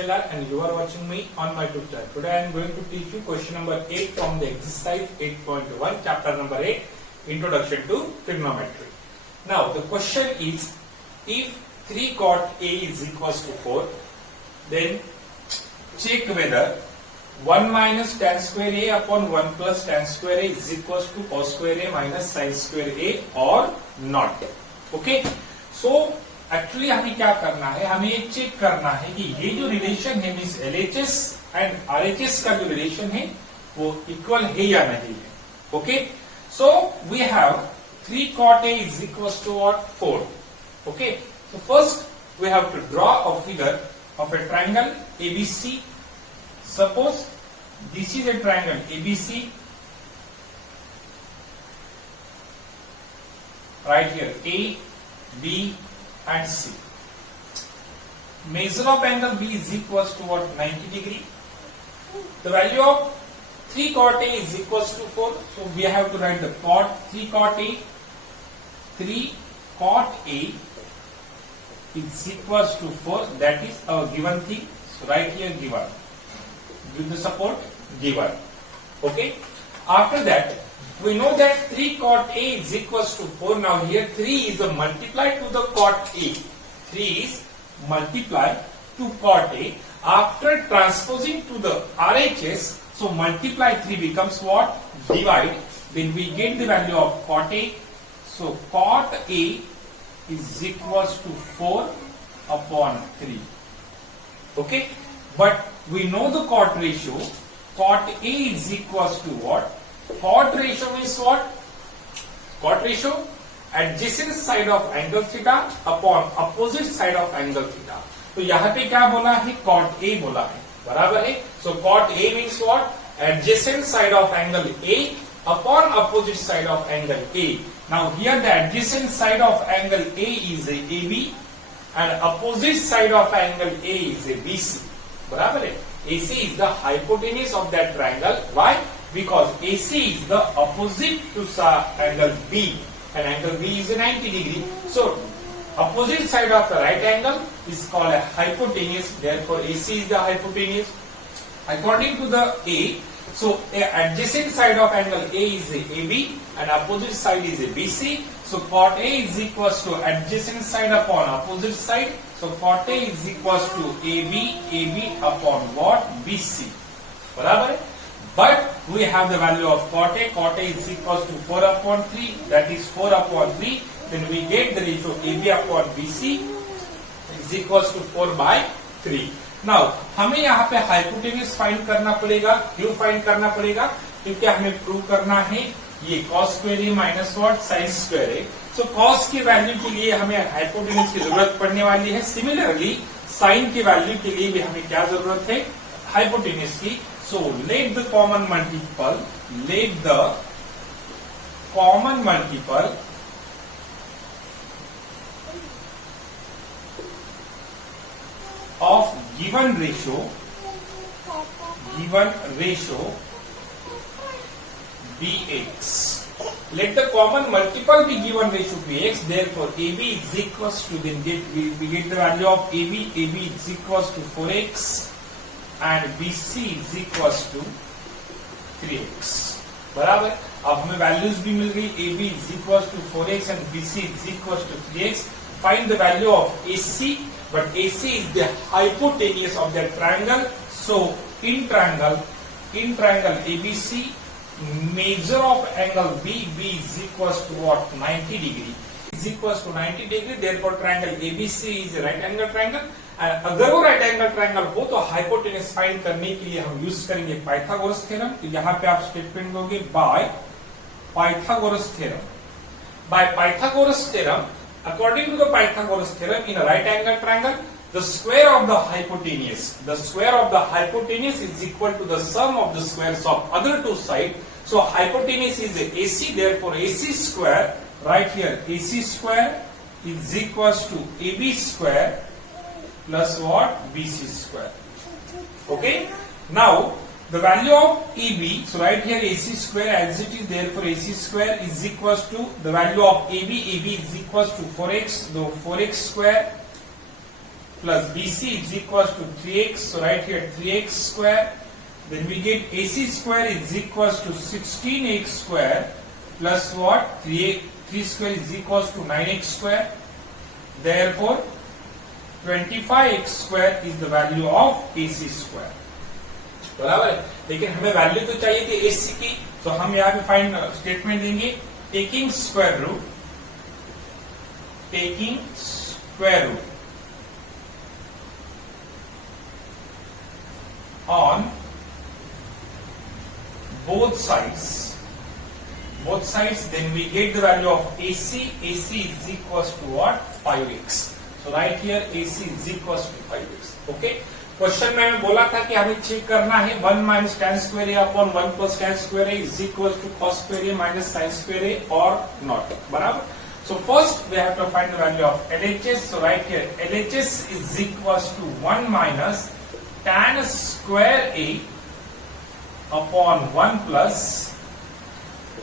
Shalar and you are watching me on my tutor. Today I am going to teach you question number 8 from the exercise 8.1 chapter number 8 Introduction to Trigonometry. Now the question is, if 3 cot A is equals to 4, then check whether 1 minus tan square A upon 1 plus tan square A is equals to cos square A minus sin square A or not. Okay, so actually हमें क्या करना है, हमें ये check करना है कि ये जो रिलेशन है मीन्स LHS एंड RHS का जो रिलेशन है वो इक्वल है या नहीं है. Okay, so we have 3 cot A is equals to what? 4. Okay, so first we have to draw a figure of a triangle ABC. Suppose this is a triangle ABC, right here A, B and C. Measure of angle B is equals to what? 90 degree. The value of 3 cot A is equals to 4. So we have to write the cot 3 cot A. 3 cot A is equals to 4. That is our given thing. So right here given. Give the support given. Okay. After that, we know that 3 cot A is equals to 4. Now here 3 is a multiply to the cot A. 3 is multiply to cot A. After transposing to the RHS, so multiply 3 becomes what? Divide. Then we get the value of cot A. So cot A is equals to 4 upon 3. Okay. But we know the cot ratio. Cot A is equals to what? Cot ratio means what? Cot ratio adjacent side of angle theta upon opposite side of angle theta. तो यहाँ पे क्या बोला है? Cot A बोला है, बराबर है. So cot A means what? Adjacent side of angle A upon opposite side of angle A. Now here the adjacent side of angle A is a AB and opposite side of angle A is a BC. बराबर है. AC is the hypotenuse of that triangle. Why? Because AC is the opposite to angle B and angle B is a 90 degree. So opposite side of the right angle is called a hypotenuse. Therefore AC is the hypotenuse. According to the A, so adjacent side of angle A is a AB and opposite side is a BC. So cot A is equals to adjacent side upon opposite side. So cot A is equals to AB upon what? BC. बराबर है. But we have the value of cot A. Cot A is equals to 4 upon 3. That is 4 upon 3. Then we get the ratio AB upon BC is equals to 4 by 3. Now हमें यहाँ पे hypotenuse find करना पड़ेगा. क्यों find करना पड़ेगा? क्योंकि हमें प्रूव करना है ये cos square A minus what? sin square A. So cos की वैल्यू के लिए हमें हाइपोटेन्यूज की जरूरत पड़ने वाली है. सिमिलरली sin की वैल्यू के लिए भी हमें क्या जरूरत है? हाइपोटेन्यूज की. So let the common multiple of given ratio bx. Let the common multiple be given ratio bx. Therefore AB is equals to, then we get the value of AB. AB is equals to 4x. And BC is equals to 3x. बराबर. अब हमें values भी मिल गई. AB is equals to 4x and BC is equals to 3x. Find the value of AC, but AC is the hypotenuse of that triangle. So in triangle ABC, measure of angle B is equals to what? 90 degree. Is equals to 90 degree. Therefore triangle ABC is a right angle triangle. अगर वो right angle triangle हो तो hypotenuse find करने के लिए हम use करेंगे Pythagoras theorem. तो यहाँ पे आप स्टेटमेंट दोगे by Pythagoras theorem. By Pythagoras theorem, according to the Pythagoras theorem, in a right angle triangle the square of the hypotenuse is equal to the sum of the squares of other two sides. So hypotenuse is AC. Therefore AC square, right here AC square is equals to AB square plus what? BC square. Okay. Now the value of AB, so right here AC square as it is, therefore AC square is equals to the value of AB. AB is equals to 4x, so 4x square plus BC is equals to 3x. So write here 3x square. Then we get AC square is equals to 16x square plus what? 3 square is equals to 9x square. Therefore 25x square is the value of AC square. बराबर है, लेकिन हमें value तो चाहिए थी AC की, तो हम यहाँ पे फाइंड स्टेटमेंट देंगे taking square root on both sides, then we get the value of AC. AC is equals to what? 5x. So right here AC is equals to 5x. Okay. Question में हमें बोला था कि हमें check करना है 1 minus tan square A upon 1 plus tan square A is equal to cos square A minus sin square A और not. बराबर. So first we have to find the value of LHS. So right here LHS is equals to 1 minus tan square A upon 1 plus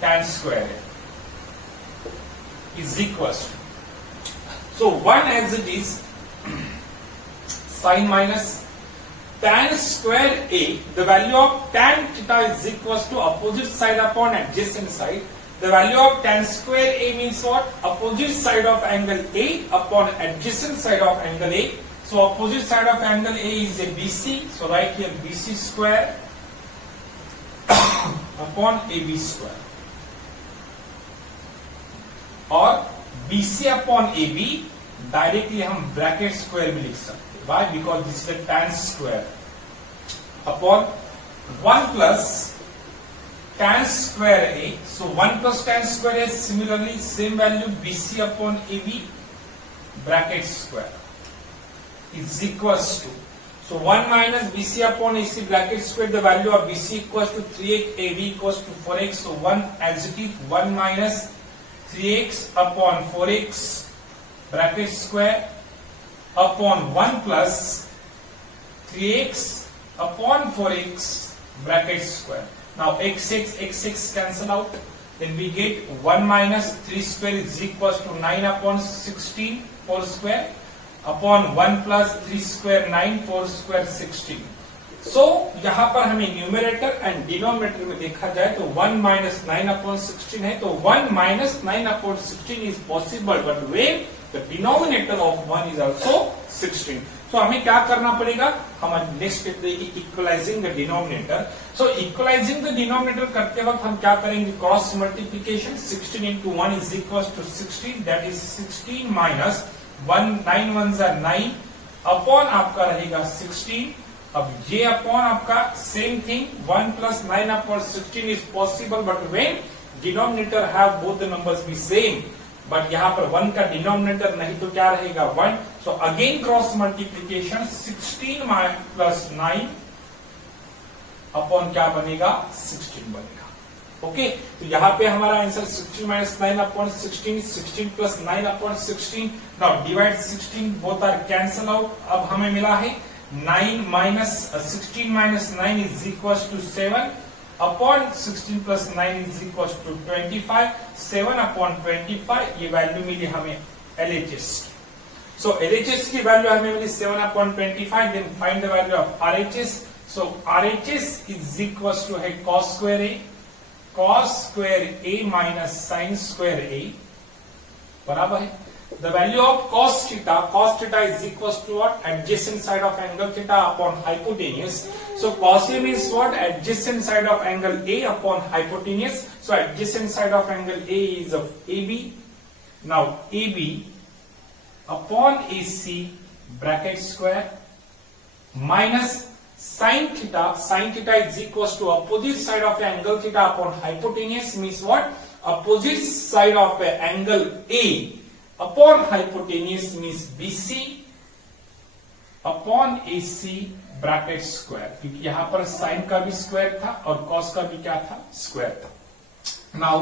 tan square A is equals to. So 1 as it is sin minus tan square A, the value of tan theta is equals to opposite side upon adjacent side. The value of tan square A means what? Opposite side of angle A upon adjacent side of angle A. So opposite side of angle A is a BC. So write here BC square upon AB square. और BC upon AB directly हम bracket square भी लिख सकते हैं. Why? Because this is a tan square upon 1 plus tan square A. So 1 plus tan square A, similarly same value BC upon AB bracket square is equals to. So 1 minus BC upon AC bracket square, the value of BC equals to 3x, AB equals to 4x. So 1 as it is 1 minus 3x upon 4x bracket square upon 1 plus 3x upon 4x bracket square. Now x cancel out. Then we get 1 minus 3 square is equals to 9 upon 16 4 square upon 1 plus 3 square 9 4 square 16. So यहाँ पर हमें numerator and denominator में देखा जाए तो 1 minus 9 upon 16 है, तो 1 minus 9 upon 16 is possible, but when the denominator of 1 is also 16. So हमें क्या करना पड़ेगा? हम नेक्स्ट स्टेप देंगे equalising the denominator. So equalising the denominator करते वक्त हम क्या करेंगे? Cross multiplication. 16 into 1 is equals to 16. That is 16 minus 1 9 ones are 9 upon आपका रहेगा 16. अब ये अपॉन आपका same thing 1 plus 9 upon 16 is possible, but when denominator have both the numbers be same, but यहाँ पर 1 का डिनोमिनेटर नहीं तो क्या रहेगा 1. So again cross multiplication 16 plus 9 upon क्या बनेगा 16 बनेगा. ओके तो यहाँ पे हमारा answer 16 minus 9 upon 16, 16 plus 9 upon 16. Now divide 16, both are cancel out. अब हमें मिला है 9 minus 16 minus 9 is equals to 7 upon 16 plus 9 is equals to 25. 7 upon 25 ये वैल्यू मिली हमें LHS की. So LHS की वैल्यू हमें मिली 7 upon 25. Then find the value of RHS. So RHS is equals to है cos square A, cos square A minus sin square A बराबर है. The value of cos theta is equals to what? Adjacent side of angle theta upon hypotenuse. So cos A means what? Adjacent side of angle A upon hypotenuse. So adjacent side of angle A is of AB. Now AB upon AC bracket square minus sin theta is equals to opposite side of angle theta upon hypotenuse means what? Opposite side of angle A upon hypotenuse means BC upon AC bracket square, क्योंकि यहां पर sign का भी square था और cos का भी क्या था? स्क्वायर था. Now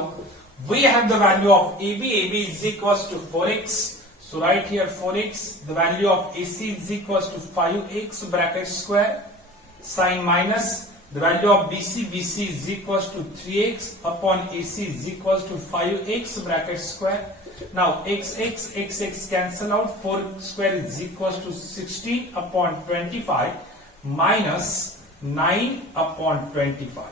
we have the value of AB. AB is equals to 4x. So right here 4x. The value of AC is equals to 5x bracket square. Sin minus the value of BC is equals to 3x upon AC is equals to 5x bracket square. Now x cancel out, 4 square is equals to 16 upon 25 minus 9 upon 25.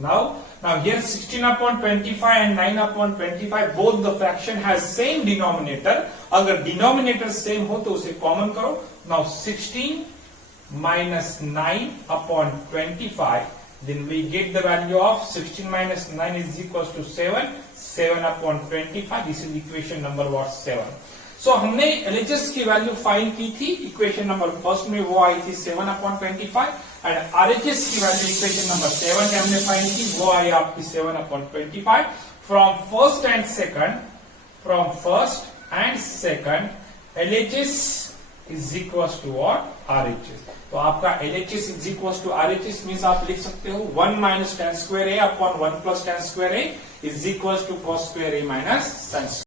Now here 16 upon 25 and 9 upon 25 both the fraction has same denominator. अगर denominator same हो तो उसे common करो. Now 16 minus 9 upon 25, then we get the value of 16 minus 9 is equals to 7 upon 25. This is equation number 7. So हमने LHS की value find की थी equation number first में, वो आई थी 7 upon 25 एंड RHS की वैल्यू इक्वेशन नंबर 7 में हमने फाइंड की, वो आई आपकी 7 upon 25. From first and second LHS is equals to what? RHS. तो आपका LHS is equals to RHS means आप लिख सकते हो 1 minus tan square A upon 1 plus tan square A is equals to cos square A minus sin square.